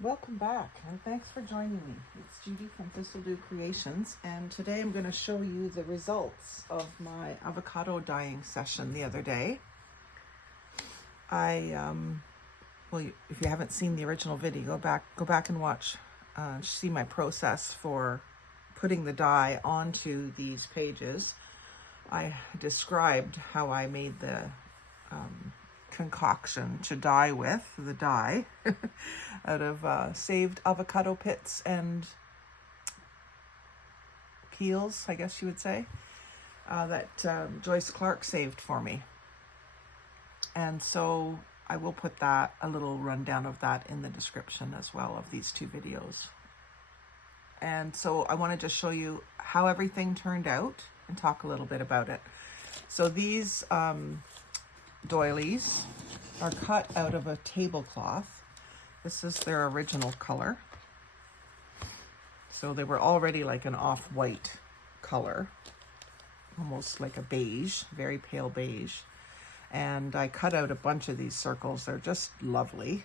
Welcome back, and thanks for joining me. It's Judy from Thistledew Creations, and today I'm going to show you the results of my avocado dyeing session the other day. Well, if you haven't seen the original video, go back and watch, see my process for putting the dye onto these pages. I described how I made the concoction to dye with, the dye, out of saved avocado pits and peels, I guess you would say, that Joyce Clark saved for me. And so I will put a little rundown of that in the description as well of these two videos. And so I wanted to show you how everything turned out and talk a little bit about it. So these doilies are cut out of a tablecloth. This is their original color. So they were already like an off-white color, almost like a beige, very pale beige. And I cut out a bunch of these circles. They're just lovely.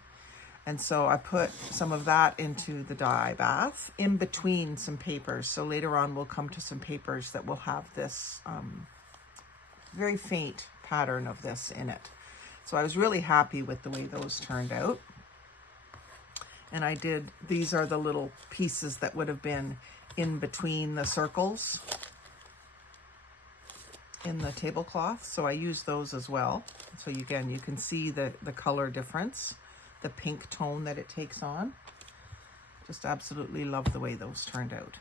And so I put some of that into the dye bath in between some papers. So later on we'll come to some papers that will have this very faint pattern of this in it. So I was really happy with the way those turned out. And these are the little pieces that would have been in between the circles in the tablecloth. So I used those as well. So you can see the color difference, the pink tone that it takes on. Just absolutely love the way those turned out.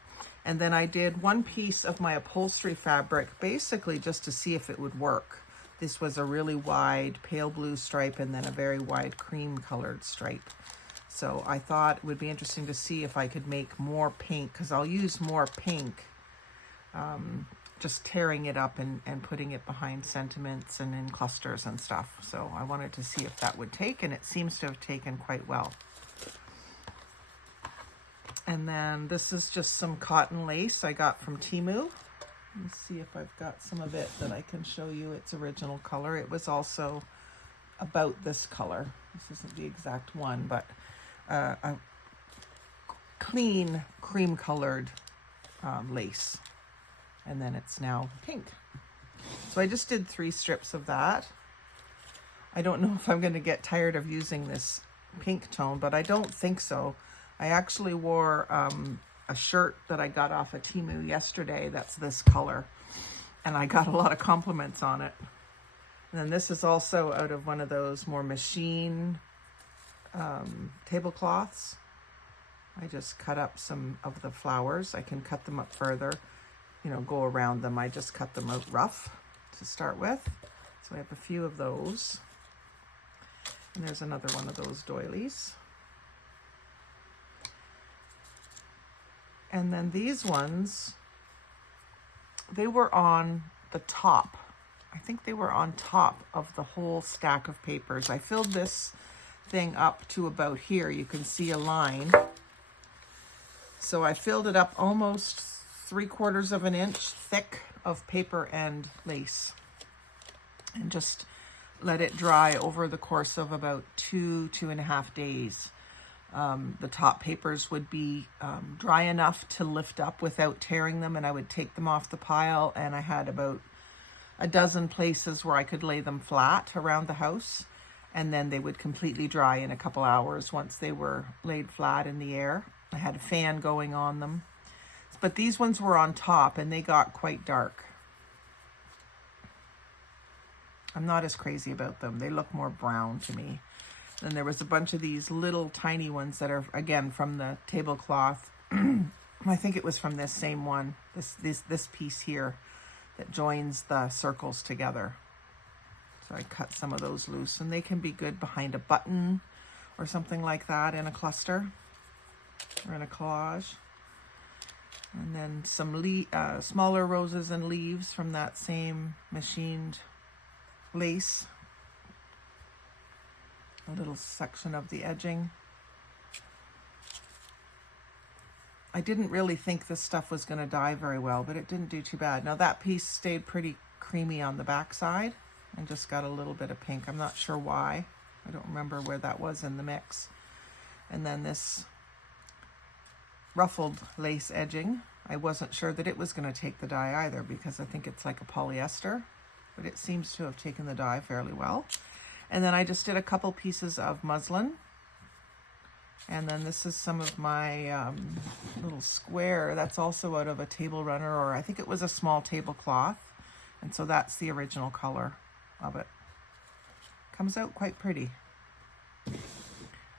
And then I did one piece of my upholstery fabric, basically just to see if it would work. This was a really wide pale blue stripe and then a very wide cream colored stripe. So I thought it would be interesting to see if I could make more pink, because I'll use more pink, just tearing it up and putting it behind sentiments and in clusters and stuff. So I wanted to see if that would take, and it seems to have taken quite well. And then this is just some cotton lace I got from Temu. Let's see if I've got some of it that I can show you its original color. It was also about this color. This isn't the exact one, but a clean cream colored lace. And then it's now pink. So I just did 3 strips of that. I don't know if I'm going to get tired of using this pink tone, but I don't think so. I actually wore a shirt that I got off of Temu yesterday that's this color, and I got a lot of compliments on it. And then this is also out of one of those more machine tablecloths. I just cut up some of the flowers. I can cut them up further, go around them. I just cut them out rough to start with. So I have a few of those. And there's another one of those doilies. And then these ones, they were on the top. I think they were on top of the whole stack of papers. I filled this thing up to about here. You can see a line. So I filled it up almost 3/4 of an inch thick of paper and lace. And just let it dry over the course of about 2.5 days. The top papers would be dry enough to lift up without tearing them, and I would take them off the pile, and I had about a dozen places where I could lay them flat around the house, and then they would completely dry in a couple hours once they were laid flat in the air. I had a fan going on them. But these ones were on top, and they got quite dark. I'm not as crazy about them. They look more brown to me. Then there was a bunch of these little tiny ones that are, again, from the tablecloth. I think it was from this same one, this piece here that joins the circles together. So I cut some of those loose, and they can be good behind a button or something like that in a cluster or in a collage. And then some smaller roses and leaves from that same machined lace. A little section of the edging. I didn't really think this stuff was going to dye very well, but it didn't do too bad. Now that piece stayed pretty creamy on the back side and just got a little bit of pink. I'm not sure why. I don't remember where that was in the mix. And then this ruffled lace edging. I wasn't sure that it was going to take the dye either, because I think it's like a polyester, but it seems to have taken the dye fairly well. And then I just did a couple pieces of muslin. And then this is some of my little square. That's also out of a table runner, or I think it was a small tablecloth. And so that's the original color of it. Comes out quite pretty.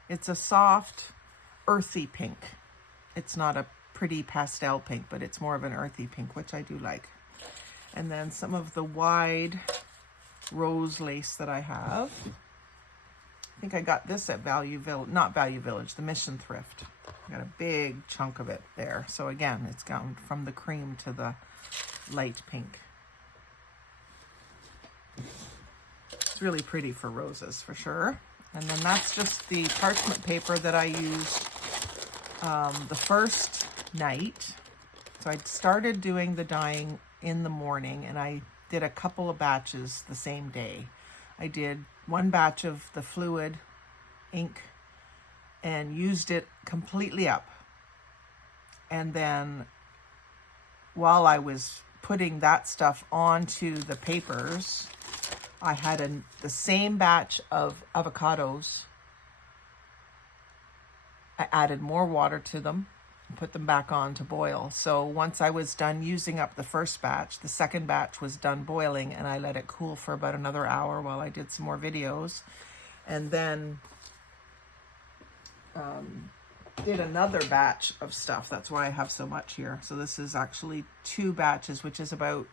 It's a soft, earthy pink. It's not a pretty pastel pink, but it's more of an earthy pink, which I do like. And then some of the wide rose lace that I have. I think I got this at not Value Village, the Mission Thrift. I got a big chunk of it there. So again, it's gone from the cream to the light pink. It's really pretty for roses, for sure. And then that's just the parchment paper that I used the first night. So I started doing the dyeing in the morning, and I did a couple of batches the same day. I did one batch of the fluid ink and used it completely up. And then while I was putting that stuff onto the papers, I had the same batch of avocados. I added more water to them and put them back on to boil. So once I was done using up the first batch, the second batch was done boiling, and I let it cool for about another hour while I did some more videos. And then did another batch of stuff. That's why I have so much here. So this is actually 2 batches, which is about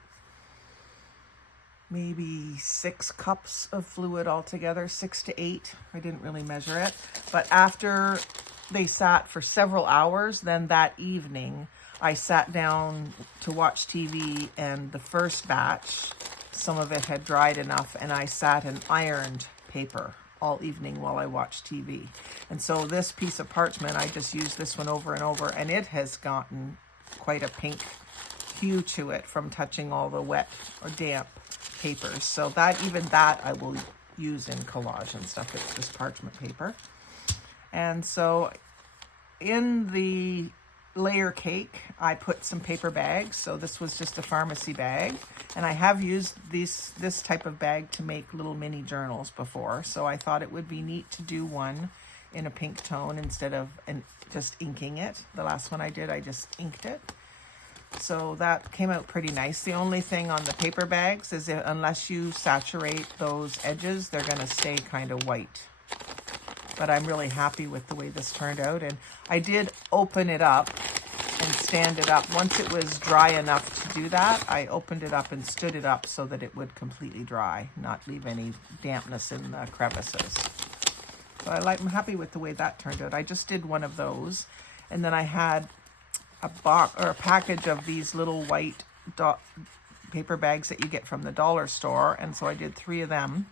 maybe 6 cups of fluid altogether, 6 to 8. I didn't really measure it. But after they sat for several hours, then that evening I sat down to watch TV, and the first batch, some of it had dried enough, and I sat and ironed paper all evening while I watched TV. And so this piece of parchment, I just used this one over and over, and it has gotten quite a pink hue to it from touching all the wet or damp papers. So even that I will use in collage and stuff. It's just parchment paper. And so in the layer cake, I put some paper bags. So this was just a pharmacy bag, and I have used this type of bag to make little mini journals before. So I thought it would be neat to do one in a pink tone instead of just inking it. The last one I did, I just inked it. So that came out pretty nice. The only thing on the paper bags is that unless you saturate those edges, they're going to stay kind of white. But I'm really happy with the way this turned out. And I did open it up and stand it up. Once it was dry enough to do that, I opened it up and stood it up so that it would completely dry, not leave any dampness in the crevices. So I'm happy with the way that turned out. I just did one of those. And then I had a box or a package of these little white paper bags that you get from the dollar store. And so I did 3 of them.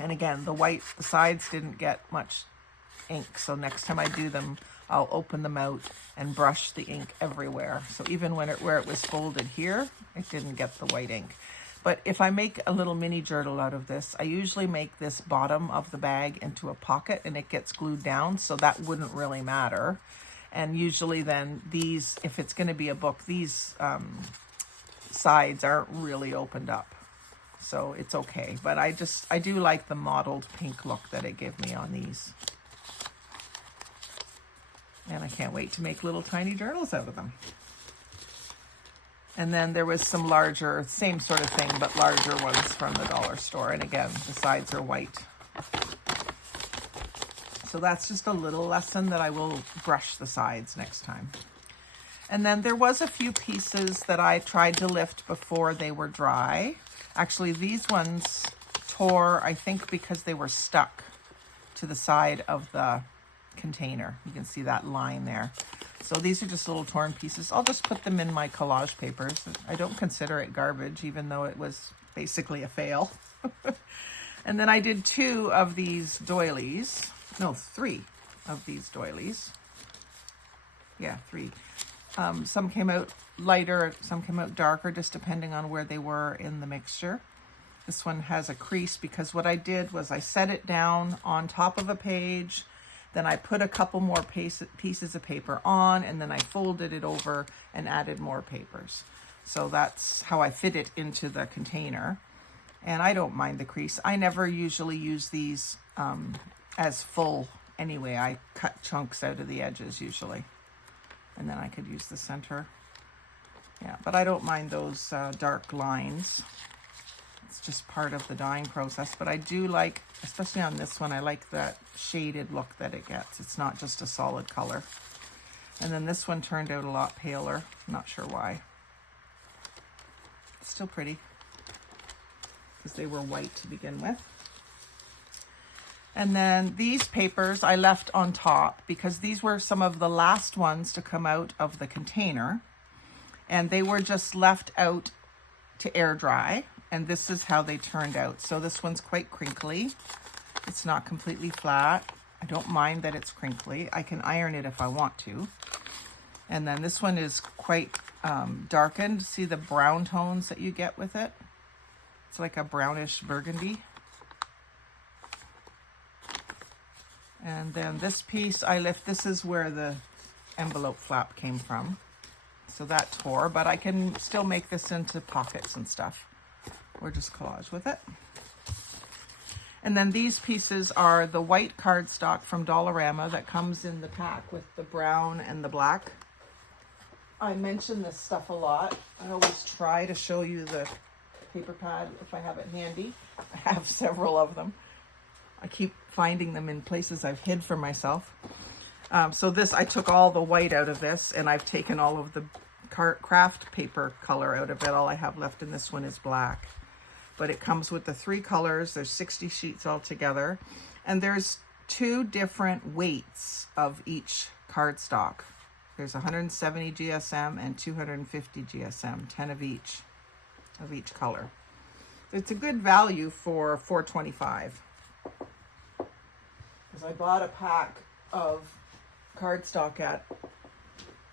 And again, the sides didn't get much ink. So next time I do them, I'll open them out and brush the ink everywhere. So even where it was folded here, it didn't get the white ink. But if I make a little mini journal out of this, I usually make this bottom of the bag into a pocket, and it gets glued down. So that wouldn't really matter. And usually then these, if it's going to be a book, these sides aren't really opened up. So it's okay. But I do like the mottled pink look that it gave me on these. And I can't wait to make little tiny journals out of them. And then there was some larger, same sort of thing, but larger ones from the dollar store. And again, the sides are white. So that's just a little lesson that I will brush the sides next time. And then there was a few pieces that I tried to lift before they were dry. Actually, these ones tore, I think, because they were stuck to the side of the container. You can see that line there. So these are just little torn pieces. I'll just put them in my collage papers. I don't consider it garbage, even though it was basically a fail. And then I did 2 of these doilies. No, 3 of these doilies. Yeah, 3. Some came out lighter, some came out darker, just depending on where they were in the mixture. This one has a crease because what I did was I set it down on top of a page, Then I put a couple more pieces of paper on, and then I folded it over and added more papers. So that's how I fit it into the container. And I don't mind the crease. I never usually use these as full anyway. I cut chunks out of the edges usually. And then I could use the center. Yeah, but I don't mind those dark lines. It's just part of the dyeing process. But I do like, especially on this one, I like that shaded look that it gets. It's not just a solid color. And then this one turned out a lot paler. I'm not sure why. It's still pretty, because they were white to begin with. And then these papers I left on top because these were some of the last ones to come out of the container. And they were just left out to air dry. And this is how they turned out. So this one's quite crinkly. It's not completely flat. I don't mind that it's crinkly. I can iron it if I want to. And then this one is quite darkened. See the brown tones that you get with it? It's like a brownish burgundy. And then this piece I lift. This is where the envelope flap came from. So that tore, but I can still make this into pockets and stuff, or just collage with it. And then these pieces are the white cardstock from Dollarama that comes in the pack with the brown and the black. I mention this stuff a lot. I always try to show you the paper pad if I have it handy. I have several of them. I keep finding them in places I've hid from myself. So this, I took all the white out of this, and I've taken all of the craft paper color out of it. All I have left in this one is black. But it comes with the 3 colors. There's 60 sheets altogether. And there's 2 different weights of each cardstock. There's 170 GSM and 250 GSM, 10 of each color. It's a good value for $4.25. Because I bought a pack of cardstock at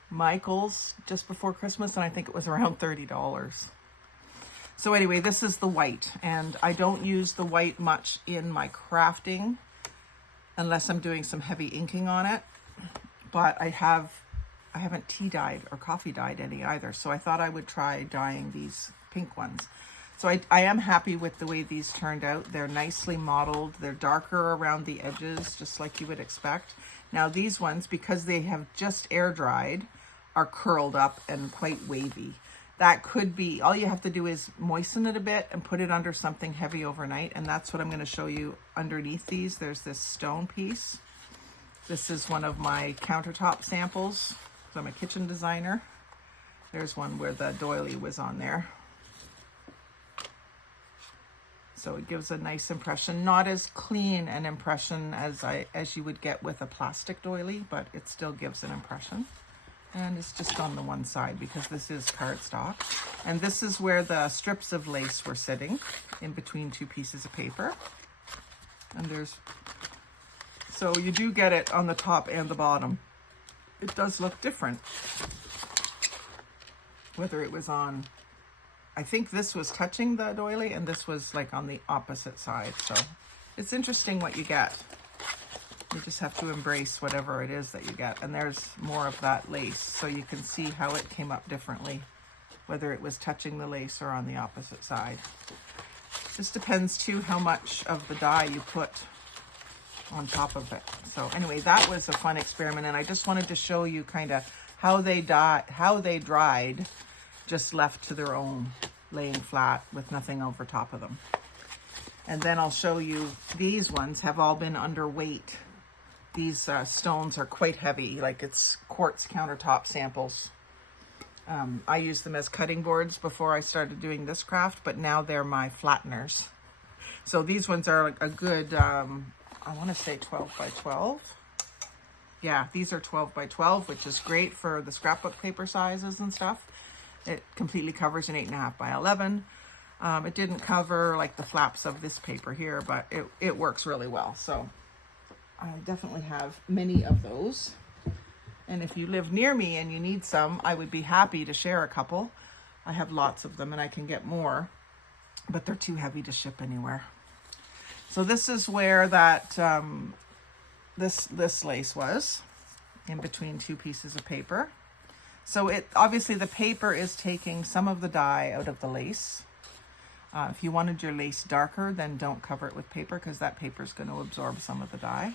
Michael's just before Christmas, and I think it was around $30. So anyway, this is the white, and I don't use the white much in my crafting unless I'm doing some heavy inking on it. But I haven't tea dyed or coffee dyed any either, so I thought I would try dyeing these pink ones. So I am happy with the way these turned out. They're nicely modeled. They're darker around the edges, just like you would expect. Now these ones, because they have just air dried, are curled up and quite wavy. That could be, all you have to do is moisten it a bit and put it under something heavy overnight. And that's what I'm going to show you underneath these. There's this stone piece. This is one of my countertop samples. So I'm a kitchen designer. There's one where the doily was on there. So it gives a nice impression, not as clean an impression as you would get with a plastic doily, but it still gives an impression. And it's just on the one side because this is cardstock. And this is where the strips of lace were sitting in between 2 pieces of paper. And so you do get it on the top and the bottom. It does look different. Whether it was on, I think this was touching the doily and this was like on the opposite side. So it's interesting what you get. You just have to embrace whatever it is that you get. And there's more of that lace. So you can see how it came up differently, whether it was touching the lace or on the opposite side. Just depends too how much of the dye you put on top of it. So anyway, that was a fun experiment. And I just wanted to show you kind of how they dried, just left to their own, laying flat with nothing over top of them. And then I'll show you, these ones have all been underweight. These stones are quite heavy, like it's quartz countertop samples. I used them as cutting boards before I started doing this craft, but now they're my flatteners. So these ones are a good, I want to say 12 by 12. Yeah, these are 12 by 12, which is great for the scrapbook paper sizes and stuff. It completely covers an 8.5 by 11. It didn't cover like the flaps of this paper here, but it works really well. So I definitely have many of those. And if you live near me and you need some, I would be happy to share a couple. I have lots of them and I can get more, but they're too heavy to ship anywhere. So this is where that this lace was in between two pieces of paper. So it obviously the paper is taking some of the dye out of the lace. If you wanted your lace darker, then don't cover it with paper because that paper is going to absorb some of the dye.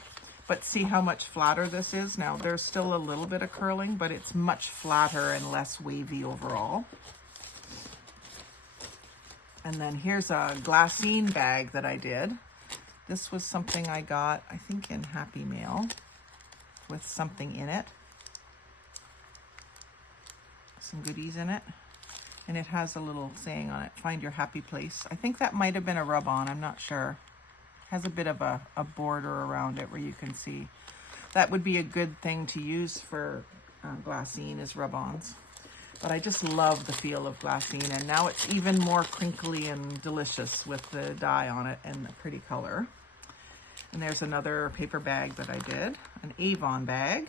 But see how much flatter this is? Now there's still a little bit of curling, but it's much flatter and less wavy overall. And then here's a glassine bag that I did. This was something I got, I think, in Happy Mail with something in it. Some goodies in it. And it has a little saying on it, find your happy place. I think that might have been a rub-on, I'm not sure. Has a bit of a border around it where you can see. That would be a good thing to use for glassine is rub-ons. But I just love the feel of glassine, and now it's even more crinkly and delicious with the dye on it and the pretty color. And there's another paper bag that I did, an Avon bag.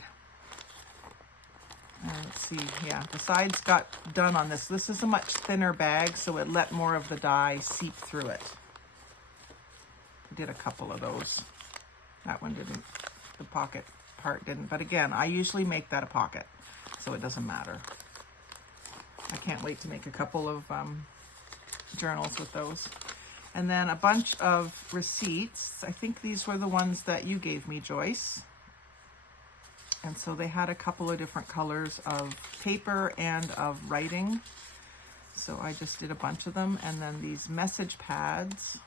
Let's see, yeah, the sides got done on this. This is a much thinner bag, so it let more of the dye seep through it. I did a couple of those. That one didn't, the pocket part didn't. But again, I usually make that a pocket, so it doesn't matter. I can't wait to make a couple of journals with those. And then a bunch of receipts. I think these were the ones that you gave me, Joyce. And so they had a couple of different colors of paper and of writing. So I just did a bunch of them. And then these message pads.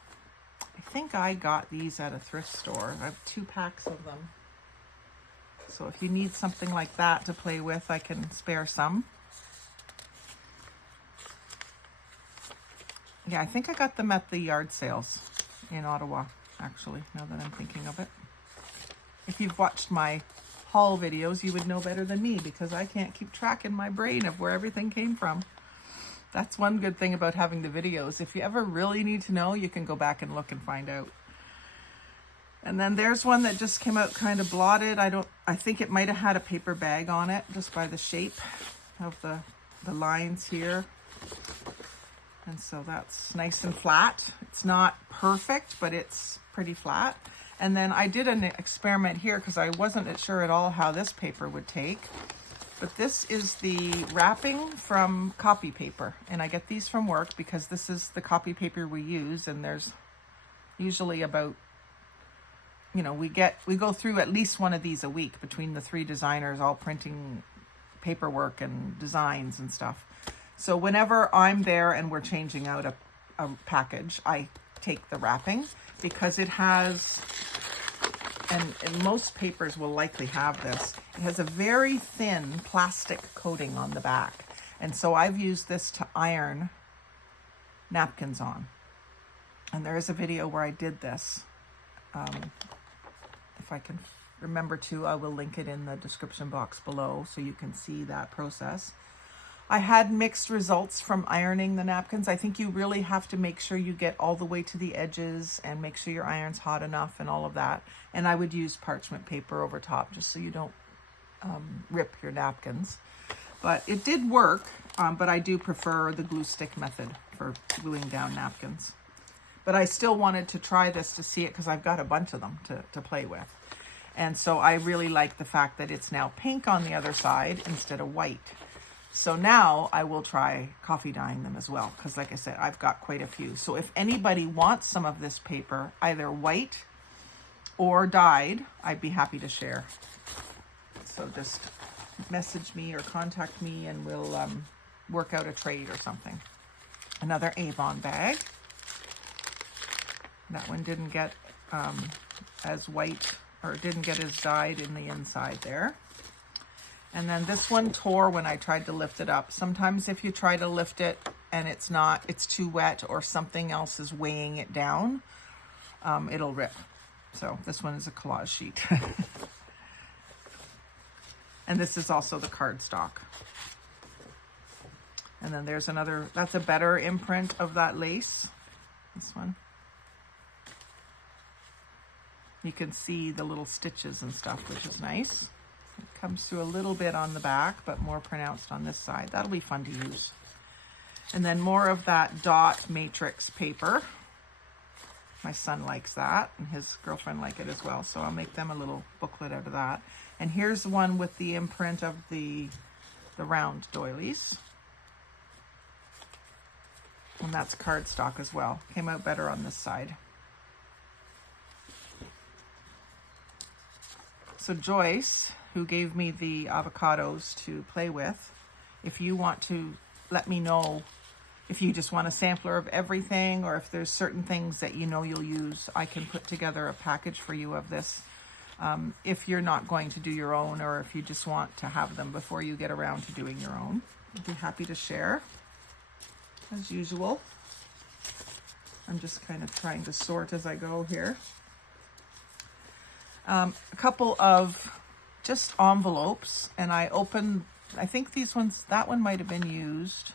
I think I got these at a thrift store. I have 2 packs of them. So if you need something like that to play with, I can spare some. Yeah, I think I got them at the yard sales in Ottawa, actually, now that I'm thinking of it. If you've watched my haul videos, you would know better than me because I can't keep track in my brain of where everything came from. That's one good thing about having the videos. If you ever really need to know, you can go back and look and find out. And then there's one that just came out kind of blotted. I think it might have had a paper bag on it just by the shape of the lines here. And so that's nice and flat. It's not perfect, but it's pretty flat. And then I did an experiment here because I wasn't sure at all how this paper would take. But this is the wrapping from copy paper. And I get these from work because this is the copy paper we use. And there's usually about, you know, we go through at least one of these a week between the 3 designers all printing paperwork and designs and stuff. So whenever I'm there and we're changing out a package, I take the wrapping because it has, and most papers will likely have this, it has a very thin plastic coating on the back. And so I've used this to iron napkins on. And there is a video where I did this. If I can remember to, I will link it in the description box below so you can see that process. I had mixed results from ironing the napkins. I think you really have to make sure you get all the way to the edges and make sure your iron's hot enough and all of that. And I would use parchment paper over top just so you don't rip your napkins. But it did work, but I do prefer the glue stick method for gluing down napkins. But I still wanted to try this to see it because I've got a bunch of them to play with. And so I really like the fact that it's now pink on the other side instead of white. So now I will try coffee dyeing them as well, because like I said, I've got quite a few. So if anybody wants some of this paper, either white or dyed, I'd be happy to share. So just message me or contact me and we'll work out a trade or something. Another Avon bag. That one didn't get as white, or didn't get as dyed in the inside there. And then this one tore when I tried to lift it up. Sometimes if you try to lift it and it's too wet or something else is weighing it down, it'll rip. So this one is a collage sheet. And this is also the cardstock. And then there's another, that's a better imprint of that lace. This one. You can see the little stitches and stuff, which is nice. It comes through a little bit on the back, but more pronounced on this side. That'll be fun to use. And then more of that dot matrix paper. My son likes that, and his girlfriend like it as well. So I'll make them a little booklet out of that. And here's one with the imprint of the round doilies. And that's cardstock as well. Came out better on this side. So Joyce, who gave me the avocados to play with, if you want to let me know if you just want a sampler of everything, or if there's certain things that you know you'll use, I can put together a package for you of this. If you're not going to do your own, or if you just want to have them before you get around to doing your own, I'd be happy to share, as usual. I'm just kind of trying to sort as I go here. A couple of just envelopes, and I opened, I think these ones, that one might have been used.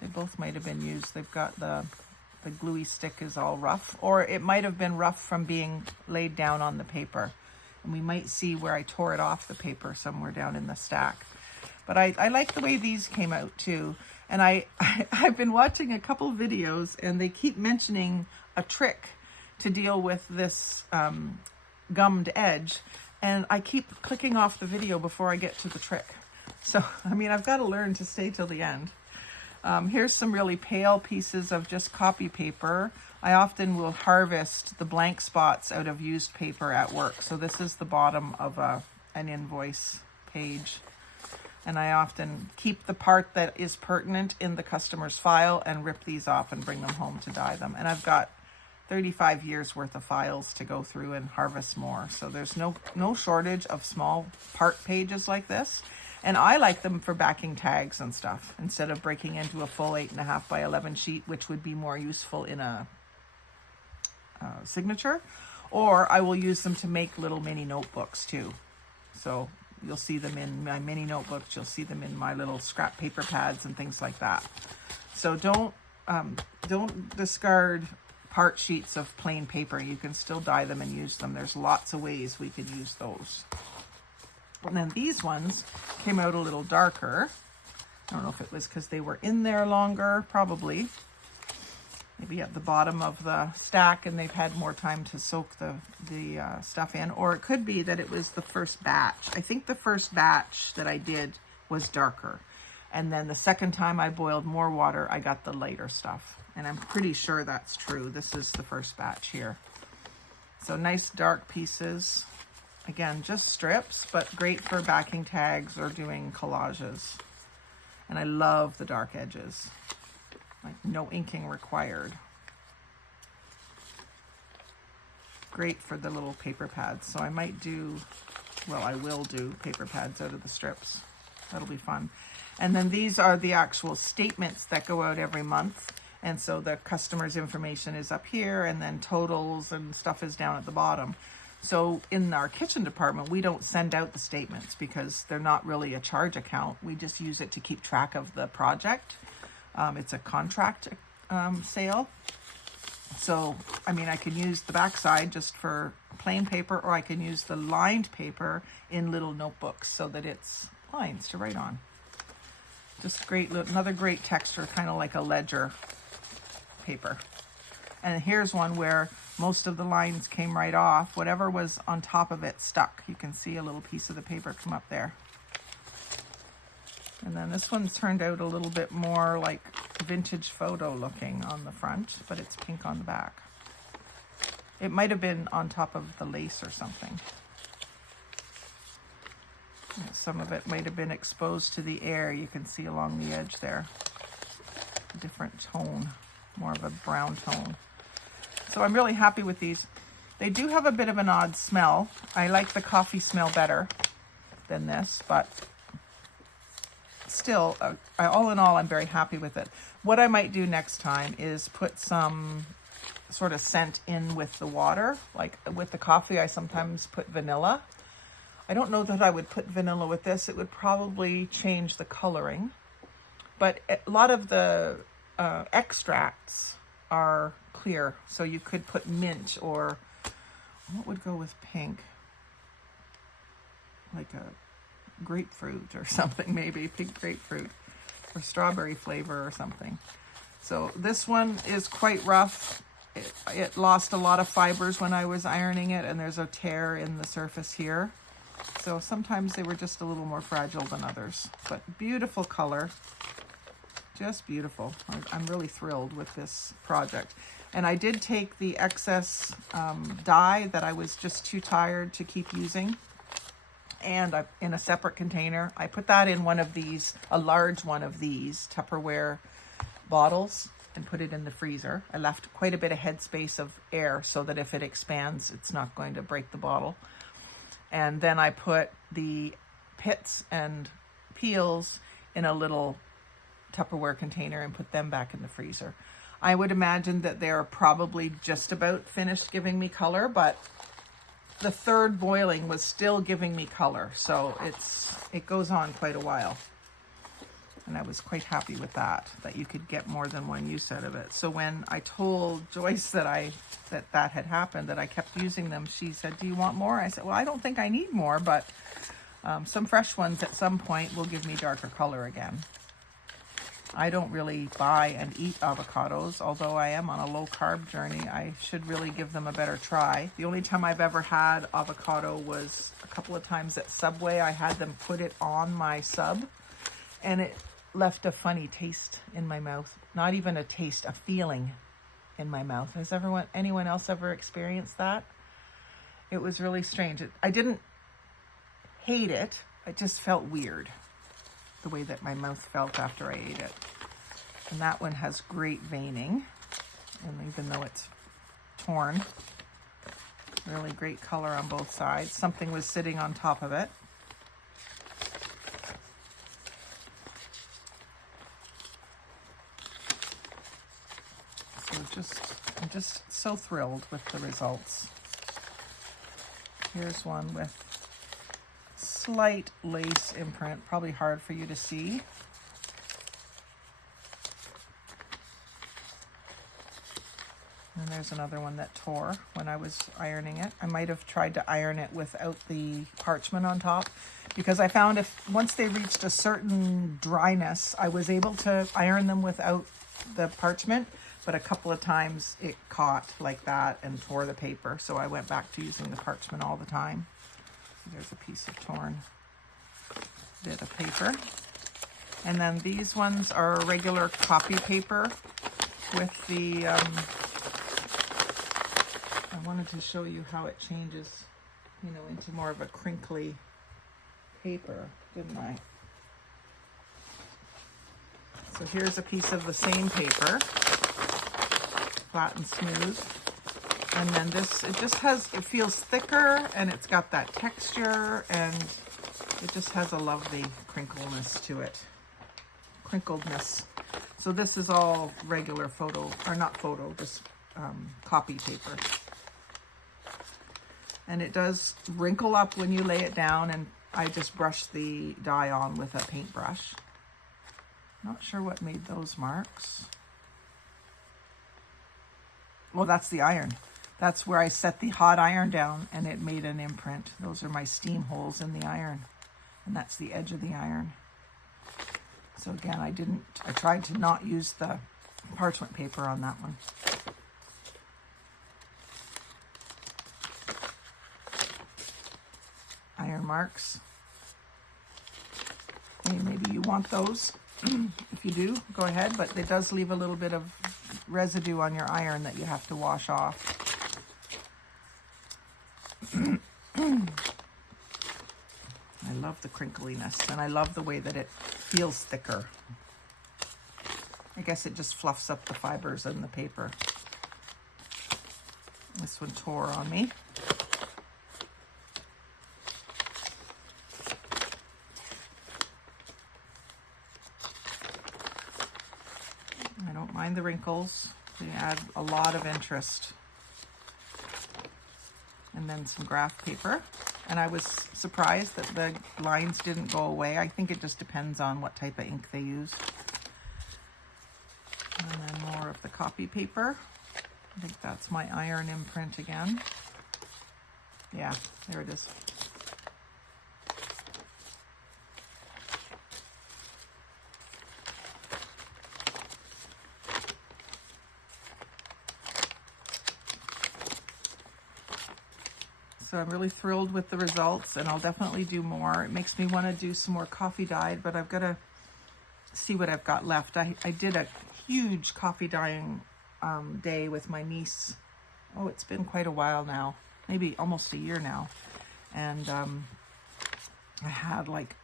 They both might have been used. They've got the gluey stick is all rough, or it might have been rough from being laid down on the paper. And we might see where I tore it off the paper somewhere down in the stack. But I like the way these came out too. And I've been watching a couple videos, and they keep mentioning a trick to deal with this gummed edge. And I keep clicking off the video before I get to the trick. So, I mean, I've got to learn to stay till the end. Here's some really pale pieces of just copy paper. I often will harvest the blank spots out of used paper at work. So this is the bottom of an invoice page. And I often keep the part that is pertinent in the customer's file and rip these off and bring them home to dye them. And I've got 35 years worth of files to go through and harvest more. So there's no shortage of small part pages like this. And I like them for backing tags and stuff, instead of breaking into a full 8.5 by 11 sheet, which would be more useful in a signature. Or I will use them to make little mini notebooks too. So you'll see them in my mini notebooks. You'll see them in my little scrap paper pads and things like that. So don't discard part sheets of plain paper. You can still dye them and use them. There's lots of ways we could use those. And then these ones came out a little darker. I don't know if it was because they were in there longer, probably. Maybe at the bottom of the stack and they've had more time to soak the stuff in. Or it could be that it was the first batch. I think the first batch that I did was darker. And then the second time I boiled more water, I got the lighter stuff. And I'm pretty sure that's true. This is the first batch here. So nice dark pieces. Again, just strips, but great for backing tags or doing collages. And I love the dark edges. Like no inking required. Great for the little paper pads. So I might do, well, I will do paper pads out of the strips. That'll be fun. And then these are the actual statements that go out every month. And so the customer's information is up here, and then totals and stuff is down at the bottom. So in our kitchen department, we don't send out the statements because they're not really a charge account. We just use it to keep track of the project. It's a contract sale. So, I mean, I can use the backside just for plain paper, or I can use the lined paper in little notebooks so that it's lines to write on. Just great, another great texture, kind of like a ledger paper. And here's one where most of the lines came right off. Whatever was on top of it stuck. You can see a little piece of the paper come up there. And then this one's turned out a little bit more like vintage photo looking on the front, but it's pink on the back. It might have been on top of the lace or something. Some of it might have been exposed to the air. You can see along the edge there. A different tone, more of a brown tone. So I'm really happy with these. They do have a bit of an odd smell. I like the coffee smell better than this, but still, all in all, I'm very happy with it. What I might do next time is put some sort of scent in with the water. Like with the coffee, I sometimes put vanilla. I don't know that I would put vanilla with this. It would probably change the coloring. But a lot of the extracts are clear, so you could put mint, or what would go with pink? Like a grapefruit or something, maybe pink grapefruit, or strawberry flavor or something. So this one is quite rough. it lost a lot of fibers when I was ironing it, and there's a tear in the surface here. So sometimes they were just a little more fragile than others, but beautiful color, just beautiful. I'm really thrilled with this project. And I did take the excess dye that I was just too tired to keep using, and in a separate container, I put that in one of these, a large one of these Tupperware bottles, and put it in the freezer. I left quite a bit of headspace of air so that if it expands, it's not going to break the bottle. And then I put the pits and peels in a little Tupperware container and put them back in the freezer. I would imagine that they're probably just about finished giving me color, but the third boiling was still giving me color. So it goes on quite a while. And I was quite happy with that you could get more than one use out of it. So when I told Joyce that that had happened, that I kept using them, she said, "Do you want more?" I said, "Well, I don't think I need more, but some fresh ones at some point will give me darker color again." I don't really buy and eat avocados, although I am on a low carb journey. I should really give them a better try. The only time I've ever had avocado was a couple of times at Subway. I had them put it on my sub, and it left a funny taste in my mouth. Not even a taste, a feeling in my mouth. Has anyone else ever experienced that? It was really strange. I didn't hate it. It just felt weird, the way that my mouth felt after I ate it. And that one has great veining, and even though it's torn, really great color on both sides. Something was sitting on top of it. I'm just so thrilled with the results. Here's one with slight lace imprint, probably hard for you to see. And there's another one that tore when I was ironing it. I might have tried to iron it without the parchment on top, because I found once they reached a certain dryness, I was able to iron them without the parchment. But a couple of times it caught like that and tore the paper. So I went back to using the parchment all the time. There's a piece of torn bit of paper. And then these ones are regular copy paper with the, I wanted to show you how it changes, into more of a crinkly paper, didn't I? So here's a piece of the same paper, flat and smooth, and then it feels thicker, and it's got that texture, and it just has a lovely crinkleness to it, crinkledness. So this is all regular just copy paper, and it does wrinkle up when you lay it down, and I just brush the dye on with a paintbrush. Not sure what made those marks. Well, that's the iron. That's where I set the hot iron down, and it made an imprint. Those are my steam holes in the iron, and that's the edge of the iron. So again, I tried to not use the parchment paper on that one. Iron marks. Hey, maybe you want those. If you do, go ahead, but it does leave a little bit of residue on your iron that you have to wash off. I love the crinkliness, and I love the way that it feels thicker. I guess it just fluffs up the fibers in the paper. This one tore on me. I don't mind the wrinkles. They add a lot of interest. And then some graph paper. And I was surprised that the lines didn't go away. I think it just depends on what type of ink they use. And then more of the copy paper. I think that's my iron imprint again. Yeah, there it is. So I'm really thrilled with the results, and I'll definitely do more. It makes me want to do some more coffee dyed, but I've got to see what I've got left. I did a huge coffee dyeing day with my niece. Oh, it's been quite a while now, maybe almost a year now. And I had like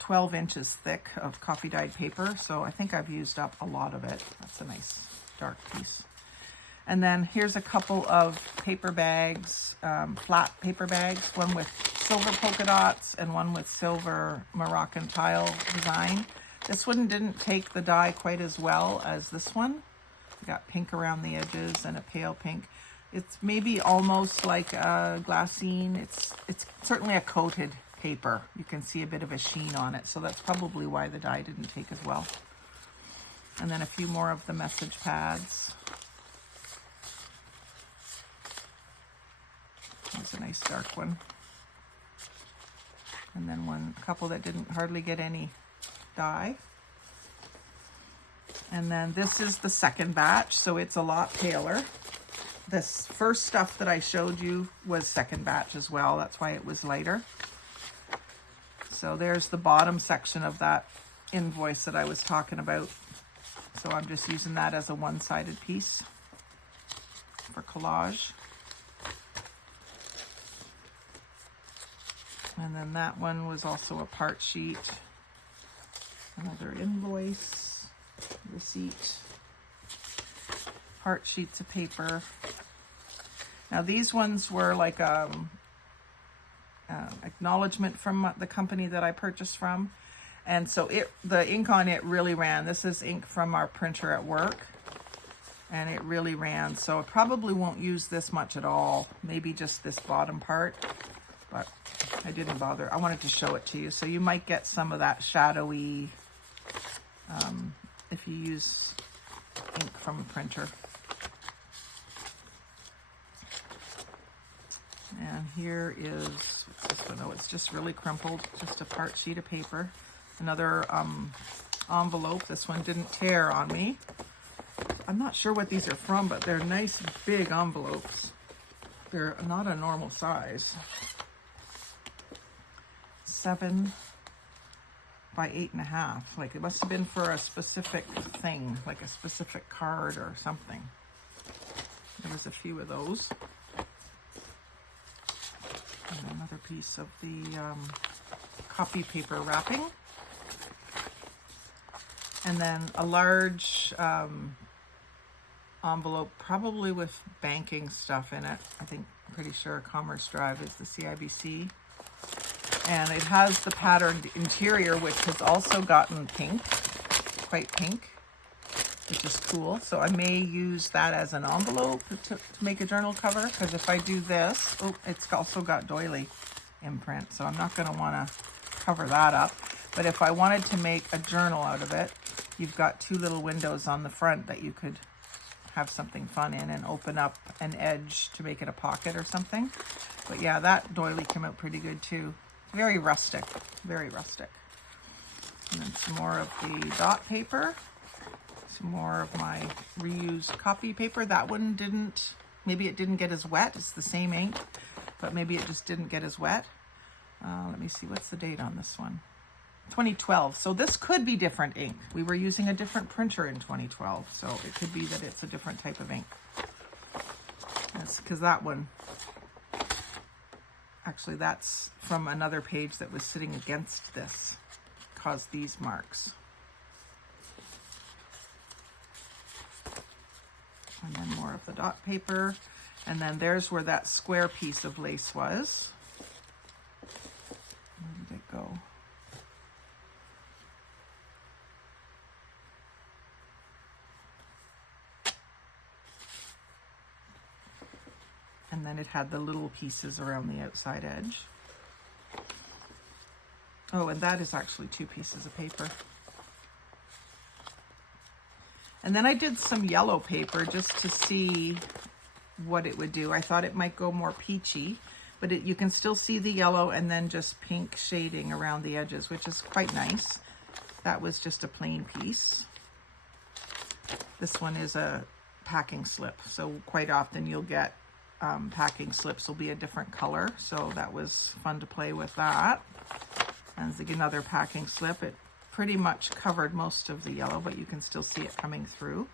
12 inches thick of coffee dyed paper, so I think I've used up a lot of it. That's a nice dark piece. And then here's a couple of paper bags, flat paper bags, one with silver polka dots and one with silver Moroccan tile design. This one didn't take the dye quite as well as this one. Got pink around the edges and a pale pink. It's maybe almost like a glassine. It's certainly a coated paper. You can see a bit of a sheen on it, so that's probably why the dye didn't take as well. And then a few more of the message pads. That's a nice dark one. And then a couple that didn't hardly get any dye. And then this is the second batch, so it's a lot paler. This first stuff that I showed you was second batch as well. That's why it was lighter. So there's the bottom section of that invoice that I was talking about. So I'm just using that as a one-sided piece for collage. And then that one was also a part sheet, another invoice, receipt, part sheets of paper. Now these ones were like acknowledgement from the company that I purchased from, and so the ink on it really ran. This is ink from our printer at work, and it really ran. So I probably won't use this much at all, maybe just this bottom part, but I didn't bother. I wanted to show it to you. So you might get some of that shadowy if you use ink from a printer. And here is, what's this one? Oh, it's just really crumpled, just a part sheet of paper. Another envelope. This one didn't tear on me. I'm not sure what these are from, but they're nice big envelopes. They're not a normal size. 7 by 8.5. Like it must have been for a specific thing, like a specific card or something. There was a few of those. And another piece of the copy paper wrapping. And then a large envelope, probably with banking stuff in it. I'm pretty sure Commerce Drive is the CIBC. And it has the patterned interior, which has also gotten pink, quite pink, which is cool. So I may use that as an envelope to make a journal cover, because if I do this, oh, it's also got doily imprint, so I'm not going to want to cover that up. But if I wanted to make a journal out of it, you've got two little windows on the front that you could have something fun in and open up an edge to make it a pocket or something. But yeah, that doily came out pretty good too. Very rustic, very rustic. And then some more of the dot paper. Some more of my reused copy paper. That one didn't, maybe it didn't get as wet. It's the same ink, but maybe it just didn't get as wet. Let me see, what's the date on this one? 2012. So this could be different ink. We were using a different printer in 2012, so it could be that it's a different type of ink. That's because that one, actually that's from another page that was sitting against this, caused these marks. And then more of the dot paper. And then there's where that square piece of lace was. Where did it go? And then it had the little pieces around the outside edge. Oh, and that is actually two pieces of paper. And then I did some yellow paper just to see what it would do. I thought it might go more peachy, but you can still see the yellow and then just pink shading around the edges, which is quite nice. That was just a plain piece. This one is a packing slip, so quite often you'll get packing slips will be a different color. So that was fun to play with that. And another packing slip. It pretty much covered most of the yellow, but you can still see it coming through.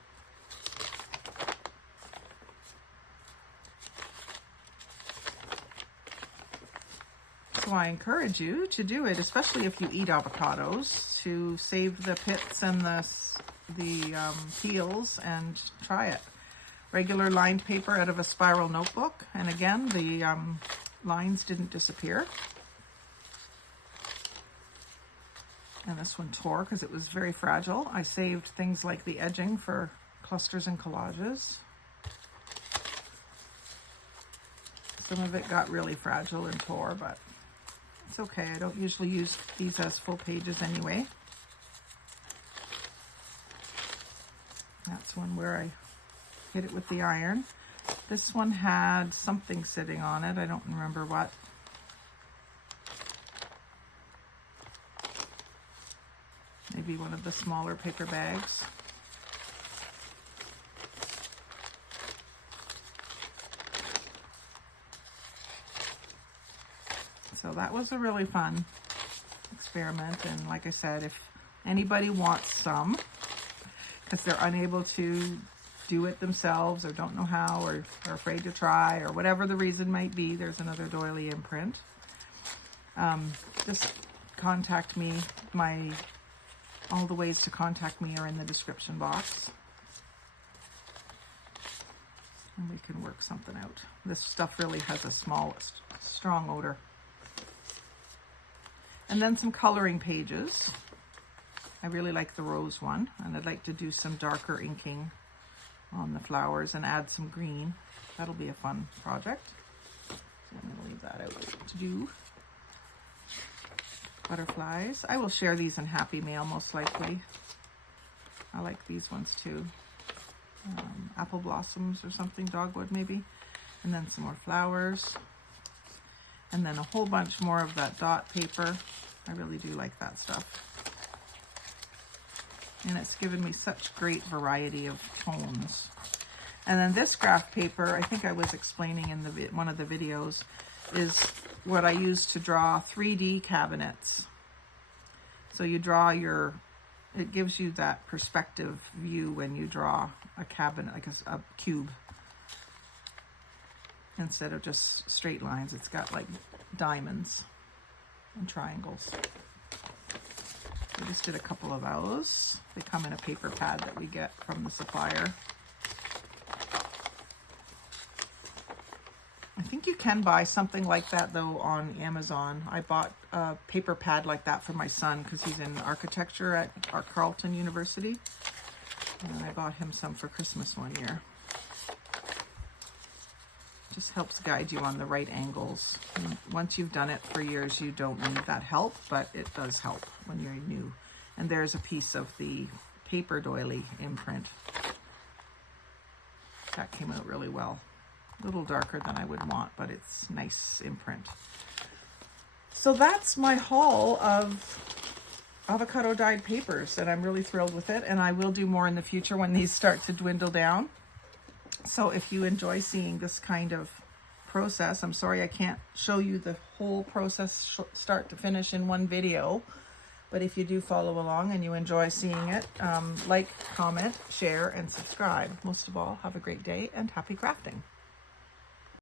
So I encourage you to do it, especially if you eat avocados, to save the pits and the peels and try it. Regular lined paper out of a spiral notebook, and again, the lines didn't disappear. And this one tore because it was very fragile. I saved things like the edging for clusters and collages. Some of it got really fragile and tore, but it's okay. I don't usually use these as full pages anyway. That's one where I hit it with the iron. This one had something sitting on it. I don't remember what. Maybe one of the smaller paper bags. So that was a really fun experiment. And like I said, if anybody wants some, because they're unable to do it themselves or don't know how or are afraid to try or whatever the reason might be, there's another doily imprint. Just contact me. All the ways to contact me are in the description box. And we can work something out. This stuff really has a strong odor. And then some coloring pages. I really like the rose one, and I'd like to do some darker inking on the flowers and add some green. That'll be a fun project. So I'm going to leave that out to do. Butterflies. I will share these in Happy Mail most likely. I like these ones too. Apple blossoms or something, dogwood maybe. And then some more flowers. And then a whole bunch more of that dot paper. I really do like that stuff. And it's given me such great variety of tones. And then this graph paper, I think I was explaining in one of the videos, is what I use to draw 3D cabinets. So you draw it gives you that perspective view when you draw a cabinet, like a cube. Instead of just straight lines, it's got like diamonds and triangles. I just did a couple of those. They come in a paper pad that we get from the supplier. I think you can buy something like that though on Amazon. I bought a paper pad like that for my son because he's in architecture at our Carleton University. And I bought him some for Christmas one year. Just helps guide you on the right angles. And once you've done it for years, you don't need that help, but it does help when you're new. And there's a piece of the paper doily imprint. That came out really well. A little darker than I would want, but it's nice imprint. So that's my haul of avocado dyed papers, and I'm really thrilled with it. And I will do more in the future when these start to dwindle down. So if you enjoy seeing this kind of process, I'm sorry I can't show you the whole process start to finish in one video, but if you do follow along and you enjoy seeing it, like, comment, share, and subscribe. Most of all, have a great day and happy crafting.